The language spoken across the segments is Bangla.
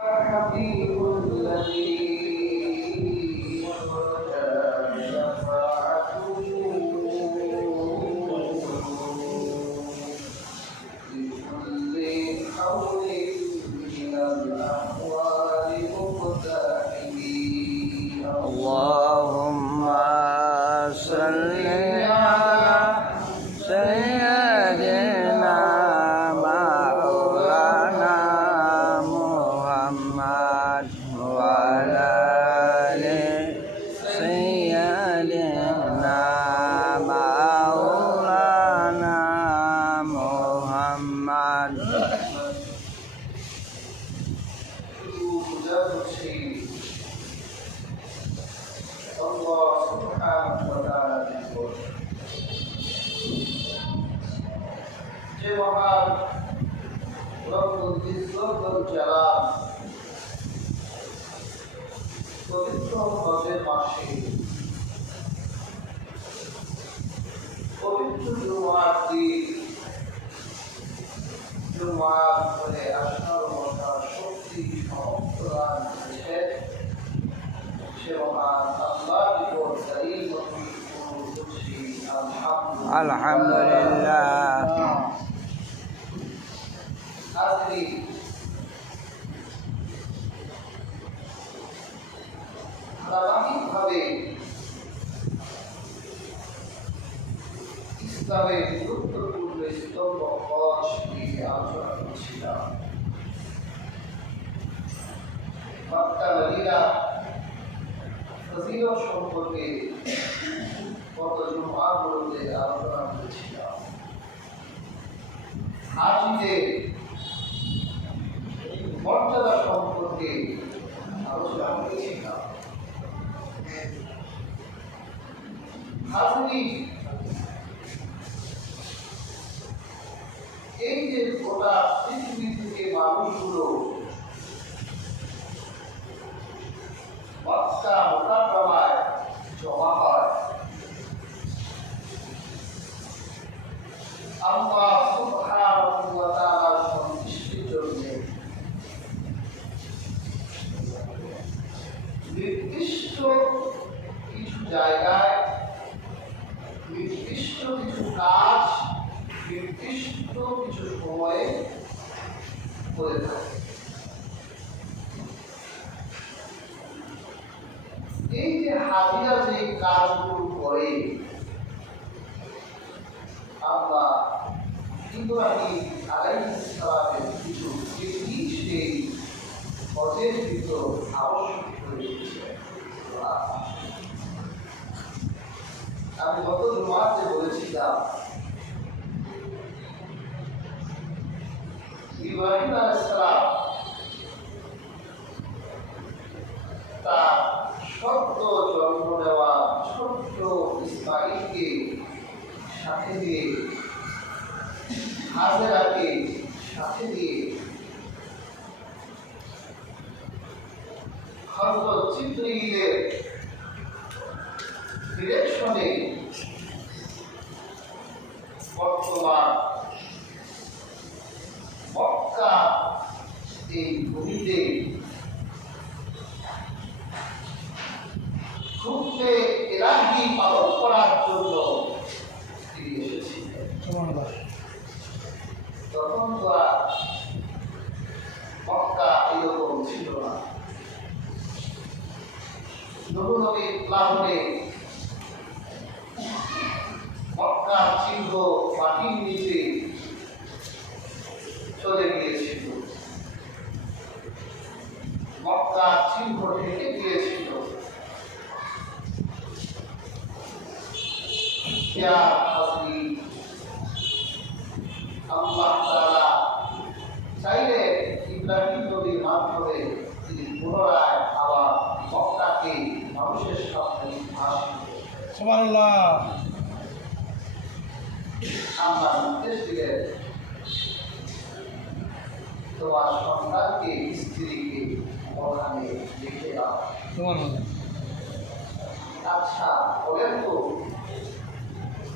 حبيب الذي شفاعته لكل حول من الأحوال مقتحم. اللهم صل على سيدنا مولانا محمد وعلى آل سيدنا مولانا محمد. Allah Subhanahu wa ta'ala যে মহান রব্বুল ইজ্জত ওয়াল জালাল পবিত্র হজের মাসে পবিত্র জুমার দিন জুমার করে আসার মতো শক্তি সমস্ত দান করেছেন সে মহান আল্লাহর উপর দায়ী করছি আলহামদুলিল্লাহ। ধারাবাহিকভাবে ইসলামের গুরুত্বপূর্ণ স্তম্ভ হজ নিয়ে আলোচনা করছিলাম। মক্কা মদিনা ফজিলত সম্পর্কে গত জুমআগুলোতে আলোচনা করেছিলাম। হাজিদের মর্যাদা সম্পর্কে আলোচনা করেছিলাম। হাজি এই যে গোটা পৃথিবী থেকে মানুষগুলো মক্কা মুকাররমায় জমা হয়, আল্লাহ সুবহানাহু ওয়া তাআলার সন্তুষ্টির জন্য নির্দিষ্ট কিছু জায়গায় নির্দিষ্ট কিছু কাজ নির্দিষ্ট কিছু সময়ে করে থাকে। এই যে হাজিরা যে কাজগুলো করে আল্লাহ ইব্রাহিম আলাইহিস সালামের কিছু জিনিস সেই হজের ভিতর আবশ্যক করে দিয়েছেন। আমি গত জুমাতে বলেছিলাম ইব্রাহিম আলাইহিস সালাম তার সদ্য জন্ম নেওয়া ছোট্ট ইসমাঈলকে সাথে দিয়ে হাজেরাকে সাথে দিয়ে হযরত জিবরীলের ডিরেকশনে বর্তমান মক্কা এই ভূমিতে ঘুরতে ইলাহি পালন করার জন্য তিনি এসেছিলেন। তখন তো আর মক্কা এরকম ছিল না। নূহ নবী লাহোরে মক্কার চিহ্ন মাটির নিচে চলে গিয়েছিল, মক্কার চিহ্ন ঢেকে গিয়েছিল। আল্লাহ তাআলা চাইলে ইব্রাহিম নবীর মাধ্যমে তিনি পুনরায় আবার মক্কাকে মানুষের সামনে আসবেন। সুবহানাল্লাহ। আল্লাহ নির্দেশ দিলেন, তোমার সন্তানকে স্ত্রীকে ওখানে রেখে দাও। আচ্ছা বলেন তো,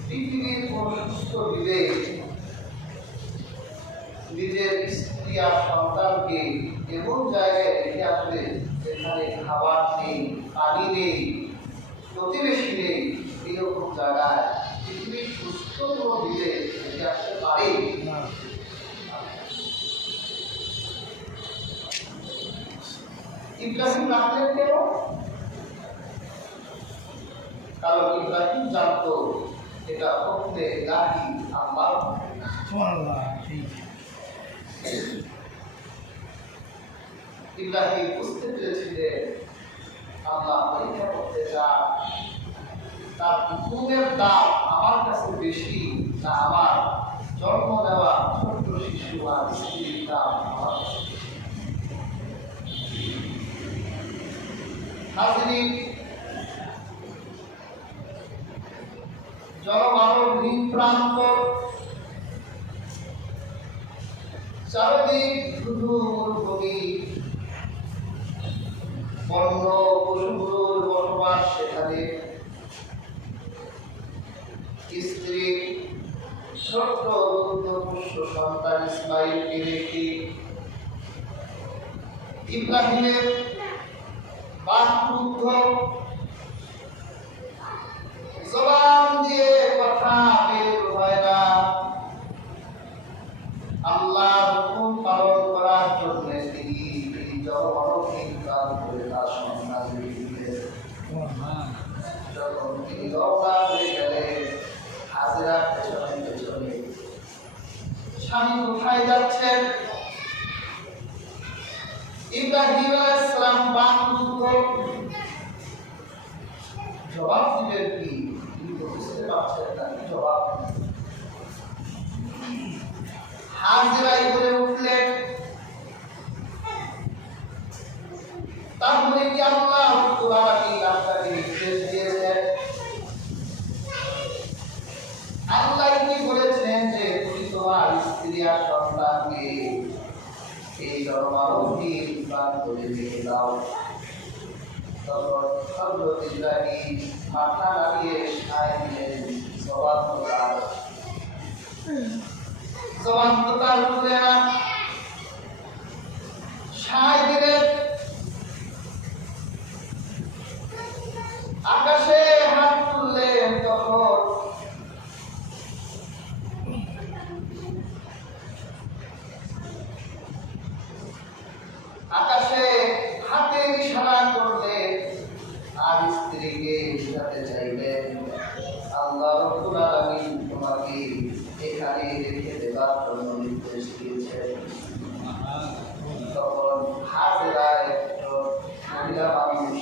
পৃথিবীর কোন সুস্থ বিবেক নিজের স্ত্রী আর সন্তানকে এমন জায়গায় রেখে আসলে যেখানে খাবার নেই, পানি নেই, প্রতিবেশী নেই, এরকম জায়গায় পৃথিবীর সুস্থ কোনো দিলে রেখে আসতে পারে? ইব্রাহিম রাখলেন কেন? কারণ ইব্রাহিম জানতো এটা হচ্ছে ইলাহি, আল্লাহ। ইব্রাহিম বুঝতে পেরেছিলেন আল্লাহ পরীক্ষা করতে চান, তার হুকুমের দাম আমার কাছে বেশি না আমার জন্ম দেওয়া ছোট্ট শিশু আর স্ত্রীর দাম আমার কাছে বেশি। হাজিরিন, জনমানব প্রান্ত, চারদিক শুধু মরুভূমি, বন্য পশুগুলোর বসবাস সেখানে। স্ত্রী ছোট্ট পুষ্য সন্তান ইসমাইলকে রেখে ইব্রাহিমের বাকরুদ্ধ জবান দিয়ে কথা বের হয় না। আল্লাহর হুকুম পালন করার জন্য তিনি জনমানবহীন কাজ করে তার সন্তান দিলেন। যখন তিনি রওনা হয়ে গেলেন, হাজেরার পেছনে পেছনে স্বামী কোথায় যাচ্ছেন? ইব্রাহিম আলাইহিস সালাম বাকরুদ্ধ জবাব দিলেন কি? তিনি বুঝতে পারছেন না কি জবাব। হাজেরাই বলে উঠলেন, তারপরে কি আল্লাহ রাব্বুল আলামিন আপনাকে নির্দেশ দিয়েছেন? আল্লাহ কি বলেছেন যে তুমি তোমার স্ত্রী আর সন্তানকে এই জনমানবহীন প্রান্তরে রেখে দাও? তখন হযরত ইব্রাহিম মাথা নাড়িয়ে সায় দিলেন, জবান তো তার উপরে না, সায় দিলেন। আকাশে হাত তুললেন, তখন আকাশে হাতের ইশারা করলেন আর স্ত্রীকে বোঝাতে চাইলেন আল্লাহ রাব্বুল আলামিন তোমাকে এখানে রেখে দেবার জন্য নির্দেশ দিয়েছেন। তখন হাজেরা একজন মহিলা মানুষ,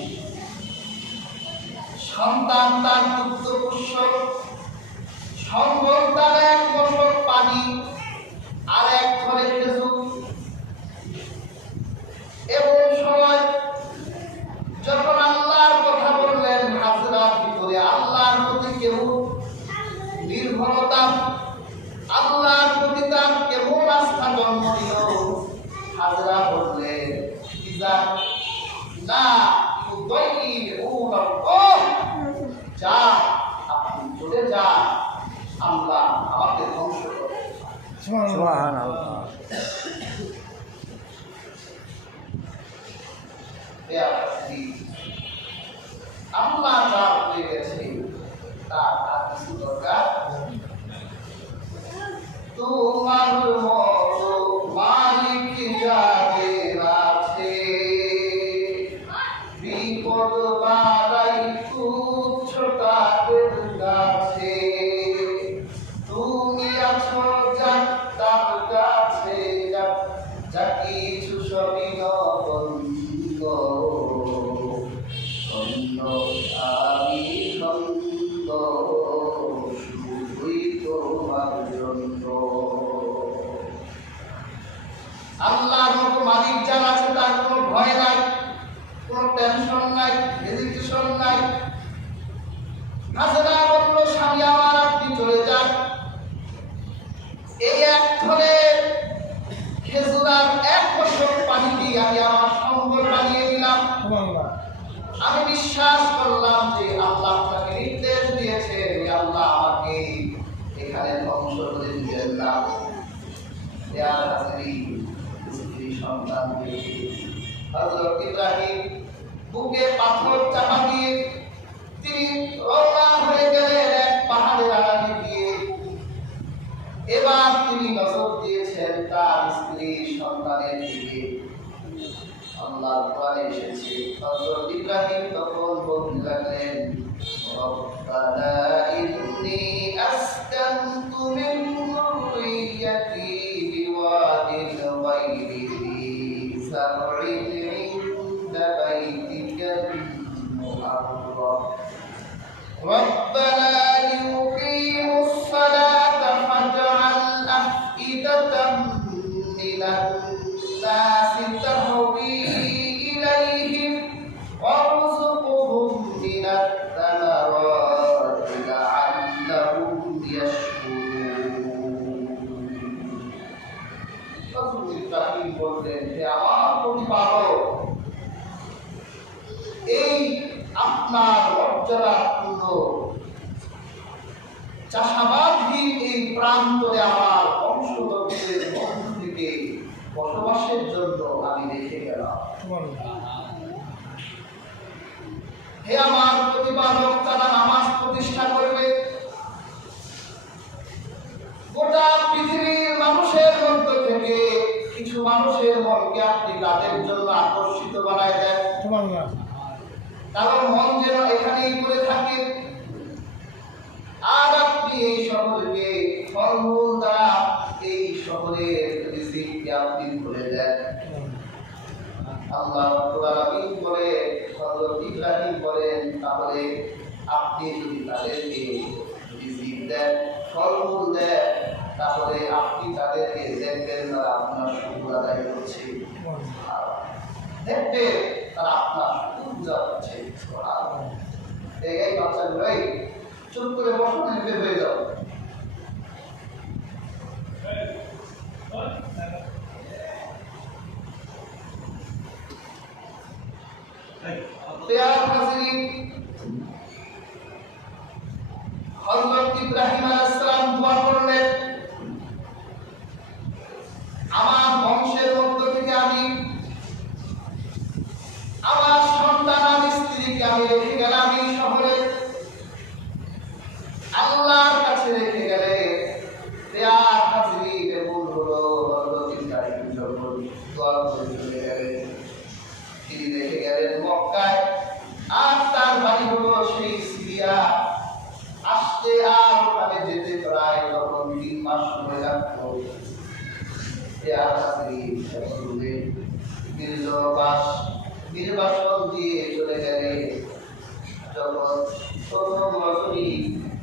সন্তান তার পুত্রপুষ্য, সম্বল তার এক মশক পানি আর এক ঘরে খেজুর। এমন সময় যখন আল্লাহর কথা বললেন, হাজেরার ভিতরে আল্লাহর প্রতি কেউ নির্ভরতা, আল্লাহর প্রতি তার কেমন আস্থা জন্ম নিল। হাজেরা বললেন, ইজা না যা, আপনি চলে যান, আমরা আমাকে ধ্বংস করব। সুবহানাল্লাহ। আল্লাহ যা বলে গেছে তার আর কিছু দরকার। তোমার মতো মালিক যাদের আছে, বিপদ বাড়াই তুচ্ছ তাদের কাছে। তুমি আছো যার কাছে, যা কিছু সবই নগণ্য, ধন্য আমি ধন্য, শুধুই তোমার জন্য। আল্লাহর মতো মালিক যার আছে তার কোনো ভয় নাই, কোনো টেনশন নাই, হেজিটেশন নাই। হাজেরা বলল, স্বামী আমার আপনি চলে যান, এই এক ধরে খেজুর আর এক বছর পানি দিয়ে আমি আমার সম্বল বানিয়ে দিলাম। আমি বিশ্বাস করলাম যে আল্লাহ আপনাকে নির্দেশ দিয়েছে, আল্লাহ আমাকে এখানে ধ্বংস করে দিবেন না। সন্তান পেয়েছে। হযরত ইব্রাহিম বুকে পাথর চাপা দিয়ে তিনি রওনা হয়ে গেলেন এক পাহাড়ের আড়ালে গিয়ে। এবার তিনি নজর দিয়েছেন তার স্ত্রী সন্তানের দিকে। আল্লাহর কোরআনে এসেছে, হযরত ইব্রাহিম তখন বলতে লাগলেন, রব্বানা ইন্নী আসকানতু মিন যুররিয়্যাতি বিওয়াদিন গায়রি যী যার'ইন ইনদা বাইতিকাল মুহাররাম রব্বানা লিয়ুকিমুস সালাতা ফাজ'আল আফইদাতাম মিনান নাসি তাহওয়ী ইলাইহিম ওয়ারযুকহুম মিনাত তামারাতি লাআল্লাহুম ইয়াশকুরুন। হযরত ইব্রাহিম বললেন, হে আমার প্রতিপালক, এই আপনার মর্যাদাপূর্ণ চাষাবাদহীন এই প্রান্তরে আমার বংশধরদের মধ্য থেকে বসবাসের জন্য আমি রেখে গেলাম। হে আমার প্রতিপালক, তারা নামাজ প্রতিষ্ঠা করবে। গোটা পৃথিবীর মানুষের মধ্য থেকে কিছু মানুষের মনকে আপনি তাদের জন্য আকর্ষিত বানায় দেন, কারণ মন যেন এখানেই পড়ে থাকে। আর আপনি এই শহরকে ফলমূল দ্বারা এই শহরের রিজিককে আপনি খুলে দেন। আল্লাহ রাব্বুল আলামিন বলে, হযরত ইব্রাহিম বলেন, তাহলে আপনি যদি তাদেরকে রিজিক দেন, ফলমূল দেন, তাহলে আপনি তাদেরকে দেখবেন তারা আপনার শুকর আদায় করছে, দেখবেন তারা আপনার শুকর পূজা করছে। এই বাচ্চাগুলোই চুপ করে বসুন, বের হয়ে যাও। হযরত ইব্রাহিম আলাইহিস সালাম দোয়া করলেন, আমার বংশের মধ্য থেকে আমি আমার সন্তান আর স্ত্রীকে আমি রেখে গেলাম এই শহরে, আল্লাহর কাছে রেখে গেলে দেয়ার হাজির এমন হলো। হযরত ইব্রাহিম যখন দোয়া করে চলে গেলেন, তিনি রেখে গেলেন মক্কায়, আর তার বাড়ি হলো সেই সিরিয়া। আসতে আর ওখানে যেতে প্রায় তখন 3 মাস সময় লাগতো। দেয়ার হাজির শুরুতে নির্বাসন দিয়ে চলে গেলেন। যখন প্রথম বছরই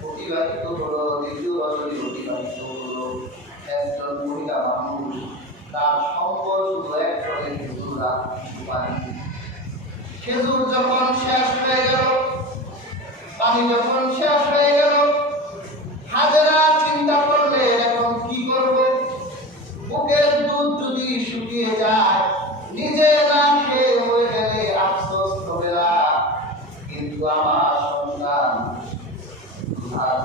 অতিবাহিত হলো, দ্বিতীয় বছরই অতিবাহিত হলো, একজন মহিলা মানুষ, তার সম্বল শুধু এক ফলে খেজুর আর পানি। খেজুর যখন শেষ হয়ে গেল, পানি যখন শেষ হয়ে গেল, হাজেরা চিন্তা করলেন এখন কি করব। বুকের দুধ যদি শুকিয়ে যায়, নিজে না খেয়ে হয়ে গেলে আফসোস হবে না, কিন্তু আমার সন্তান আর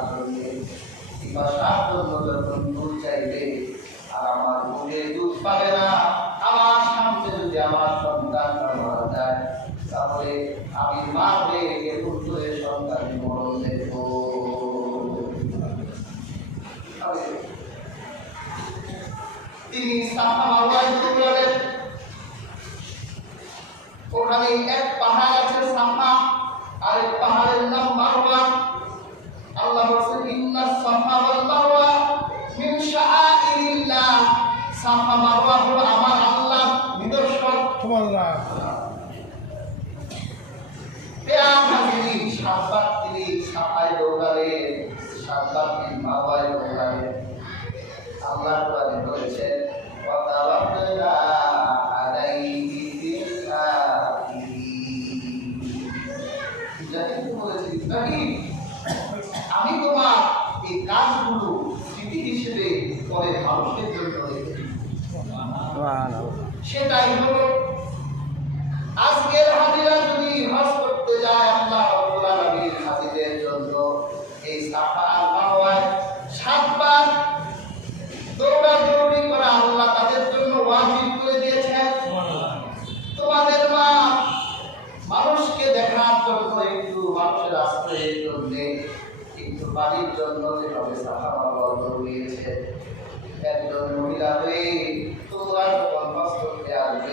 পিপাসার জন্য যখন দুধ চাইবে আর আমার বুকের দুধ পাবে না, আমার সামনে যদি আমার সন্তানটা মারা যায়, তাহলে আমি মা হয়ে পুত্রের সন্তানের মরণ দেখব। তিনি সাফা মারওয়ায় ঘুরলেন। ওখানে এক পাহাড় আছে সাফা, আর এক পাহাড়ের নাম মারওয়া। আল্লাহ বলেছেন, ইন্নাস সাফা ওয়াল মারওয়া মিন শাআইরিল্লাহ। সাফা মারওয়া হলো আমার আল্লাহর নিদর্শন। সুবহানাল্লাহ। সাতবার তিনি সাফায় দৌড়ালেন, 7 বার তিনি মারওয়ায় দৌড়ালেন। আল্লাহ কোরআনে বলেছেন, ওয়া তাওয়াক্কালনা আলাইহি বিল-আখিরিন। আমি তোমার এই কাজগুলো স্মৃতি হিসেবে পরে মানুষের জন্য রেখেছি। সেটাই হলো আজকের হাজিরা যদি হজ করতে যায়, আল্লাহ রাব্বুল আলামিন হাজিদের জন্য এই সাফা আর মারওয়ায় 7 বার দৌড়াদৌড়ি করা আল্লাহ তাদের জন্য ওয়াজিব করে দিয়েছেন। আশ্রয়ের জন্যে, কিন্তু পানির জন্য যেভাবে সাফা মারওয়া দৌড়িয়েছে,